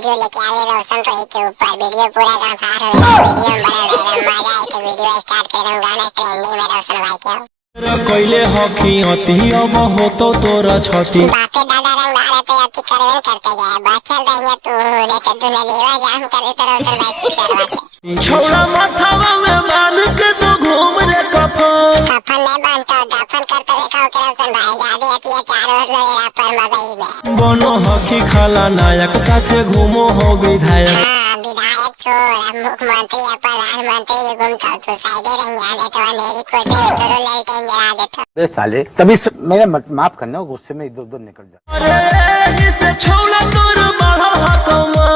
Video लेके आए रोशन को के ऊपर। वीडियो पूरा गांव फाड़ हो गया, वीडियो में बना रहेगा, मजा आए तो वीडियो स्टार्ट कर दूं। गाना ट्रेंडिंग में रोशन भाई के कइले हकी अति अब हो तो तोरा छती। बाते दादा रंग मारे तो अति करवे करते गए, बचल रहिए तू ले तो दुल्हनिया जाम करे तो रोशन भाई सिक्सरवा से। छौड़ा माथावा में बांध के तो घूम रे कफन। कफन नहीं बांधता, दफन करते देखा के रोशन भाई जादे अति चार और लोएरा पर मगई में। बनो हकी खाला नायक साथे घूमो हो विधायक। हाँ विधायक छोड़ मुख्यमंत्री या प्रधानमंत्री घूमता तो साइडे रही आने तो अंधेरी कोठरी में तो ललटेन जला देता। अरे साले तभी मेरे माफ करना, गुस्से में इधर उधर निकल जा। अरे इसे छौड़ा तोर बड़ा हकमा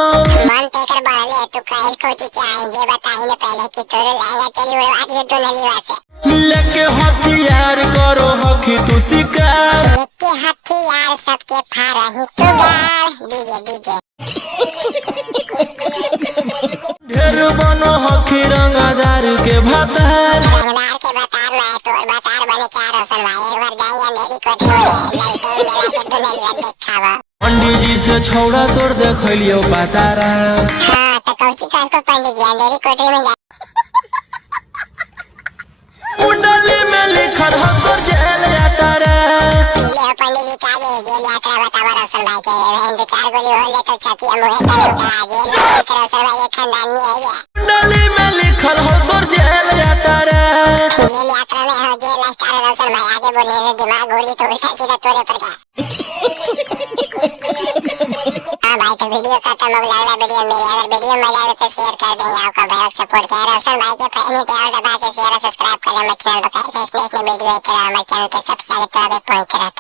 मन तेकर बढ़ले तू काहे कोची चाहे जे बताई ने पहले कि तोर लहंगा चली उड़वा दियो दुल्हनिया से। लेके हथियार करो हकी तू शिकार। लेके हथियार सबके फाड़ही तू गाड़। डीजे डीजे ढेर बनो हकी रंगदार के भातार। रंगदार के बतार मैं तोर बतार बने चार रोशन भाई। एक बार जाइए मेरी कोठी में ललटेन जला के दुल्हनिया देखावा। पंडित जी से छौड़ा तोड़ देखलियो पातारा। हाँ तो कौची काल को पंडित जी अंधेरी कोठरी में जा। कुंडली में लिखल हो तो जेल यात्रा। पीले पंडित जी का जेल यात्रा बतावा रोशन भाई के। वहीं दो चार गोली हो ले तो छतिया मुहे तन का जेल यात्रा रोशन भाई एक खानदानी है ये। कुंडली में लिखल हो तो जेल यात्रा। जेल यात्रा में हो जेल स्टार रोशन भाई। आगे बोले तो दिमाग गोली तो उल्टा सीधा तोरे पर गया। हाँ भाई तो वीडियो खत्म हो गया। वीडियो मेरी अगर वीडियो मजा आए तो शेयर कर दें। आपका भाई सपोर्ट कर रोशन भाई के फैन पे और दबा के शेयर और सब्सक्राइब कर लें। मैं चैनल को कैसे वीडियो एक हमारे चैनल पे सब्सक्राइब कर दे पॉइंट रहता।